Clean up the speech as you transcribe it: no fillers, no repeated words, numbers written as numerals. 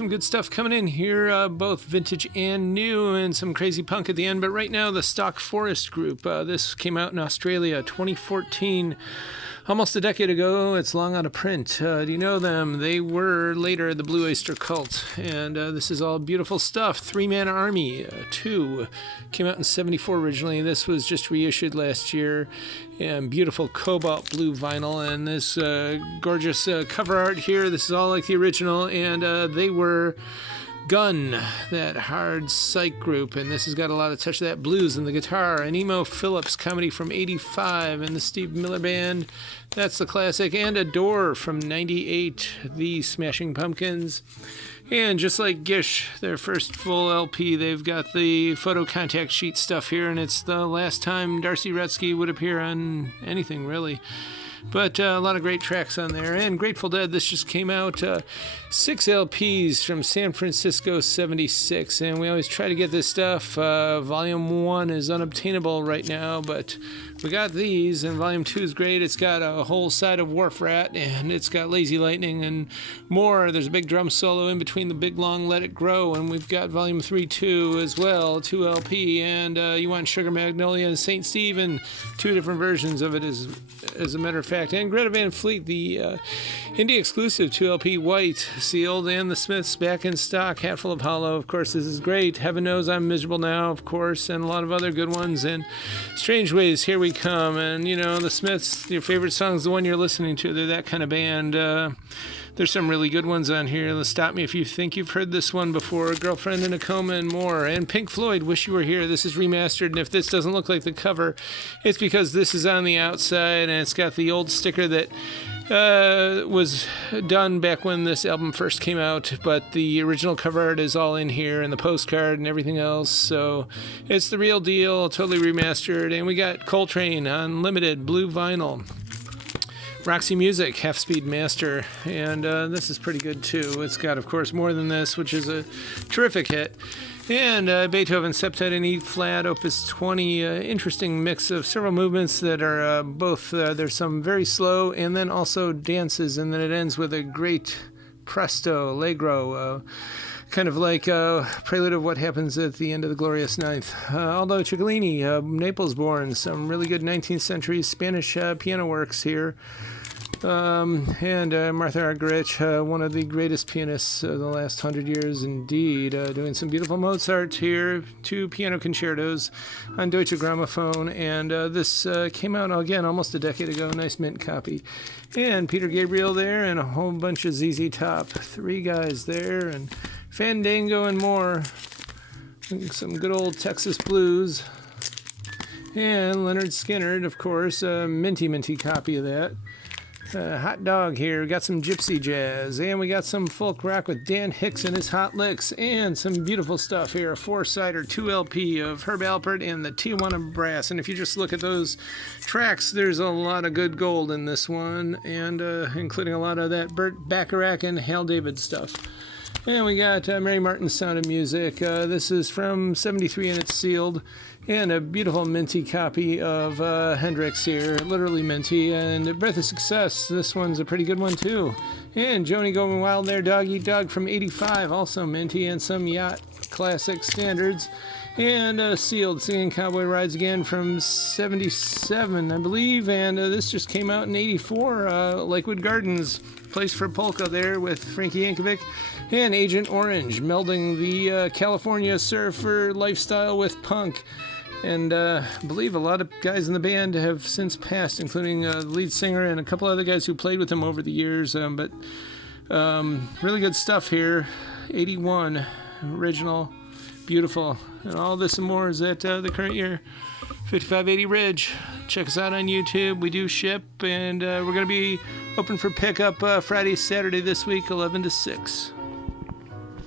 Some good stuff coming in here, both vintage and new, and some crazy punk at the end. But right now, the Stalk-Forrest group. This came out in Australia, 2014, almost a decade ago. It's long out of print. Do you know them? They were later the Blue Oyster Cult, and this is all beautiful stuff. Three-Man Army 2 came out in '74 originally. This was just reissued last year, and beautiful cobalt blue vinyl, and this gorgeous cover art here. This is all like the original, and they were Gun, that hard psych group, and this has got a lot of touch of that blues in the guitar. And Emo Phillips comedy from '85, and the Steve Miller Band, that's the classic. And A Door from '98, the Smashing Pumpkins. And just like Gish, their first full LP, they've got the photo contact sheet stuff here, and it's the last time Darcy Retzky would appear on anything, really. But a lot of great tracks on there. And Grateful Dead, this just came out, 6 LPs from San Francisco '76. And we always try to get this stuff. Volume 1 is unobtainable right now, but we got these, and Volume 2 is great. It's got a whole side of Wharf Rat, and it's got Lazy Lightning and more. There's a big drum solo in between the big long Let It Grow, and we've got Volume 3 too as well, 2 LP. And you want Sugar Magnolia and St. Stephen, 2 different versions of it as a matter of fact. And Greta Van Fleet, the indie exclusive 2 LP White, sealed, and the Smiths back in stock, Hatful of Hollow. Of course, this is great. Heaven Knows I'm Miserable Now, of course, and a lot of other good ones. And Strange Ways, Here We Come. And, you know, the Smiths, your favorite song is the one you're listening to. They're that kind of band. There's some really good ones on here. Let's stop me if you think you've heard this one before. Girlfriend in a Coma and more. And Pink Floyd, Wish You Were Here. This is remastered, and if this doesn't look like the cover, it's because this is on the outside, and it's got the old sticker that was done back when this album first came out, but the original cover art is all in here, and the postcard and everything else, so it's the real deal, totally remastered. And we got Coltrane Unlimited blue vinyl. Roxy Music, Half-Speed Master, and this is pretty good too. It's got, of course, More Than This, which is a terrific hit. And Beethoven Septet in E-flat, Opus 20, interesting mix of several movements that are both, there's some very slow and then also dances, and then it ends with a great presto, allegro, kind of like a prelude of what happens at the end of the Glorious Ninth. Aldo Ciccolini, Naples born, some really good 19th century Spanish piano works here. And Martha Argerich, one of the greatest pianists of the last 100 years indeed, doing some beautiful Mozart here, 2 piano concertos on Deutsche Grammophon, and this came out again almost a decade ago, nice mint copy. And Peter Gabriel there, and a whole bunch of ZZ Top, 3 guys there, and Fandango and more, some good old Texas blues, and Leonard Skinner, of course, a minty copy of that. Hot Dog here. We got some gypsy jazz, and we got some folk rock with Dan Hicks and his Hot Licks, and some beautiful stuff here. A 4-sider 2 LP of Herb Alpert and the Tijuana Brass. And if you just look at those tracks, there's a lot of good gold in this one, and including a lot of that Burt Bacharach and Hal David stuff. And we got Mary Martin's Sound of Music. This is from '73, and it's sealed. And a beautiful minty copy of Hendrix here, literally minty. And Breath of Success, this one's a pretty good one too. And Joni Going Wild there, Dog Eat Dog from '85, also minty. And some Yacht classic standards. And sealed, Singing Cowboy Rides Again from '77, I believe. And this just came out in '84, Lakewood Gardens, Place for Polka there with Frankie Yankovic. And Agent Orange, melding the California surfer lifestyle with punk. And I believe a lot of guys in the band have since passed, including the lead singer and a couple other guys who played with him over the years. But really good stuff here. '81, original, beautiful. And all this and more is at the current year. 5580 Ridge. Check us out on YouTube. We do ship, and we're going to be open for pickup Friday, Saturday this week, 11 to 6.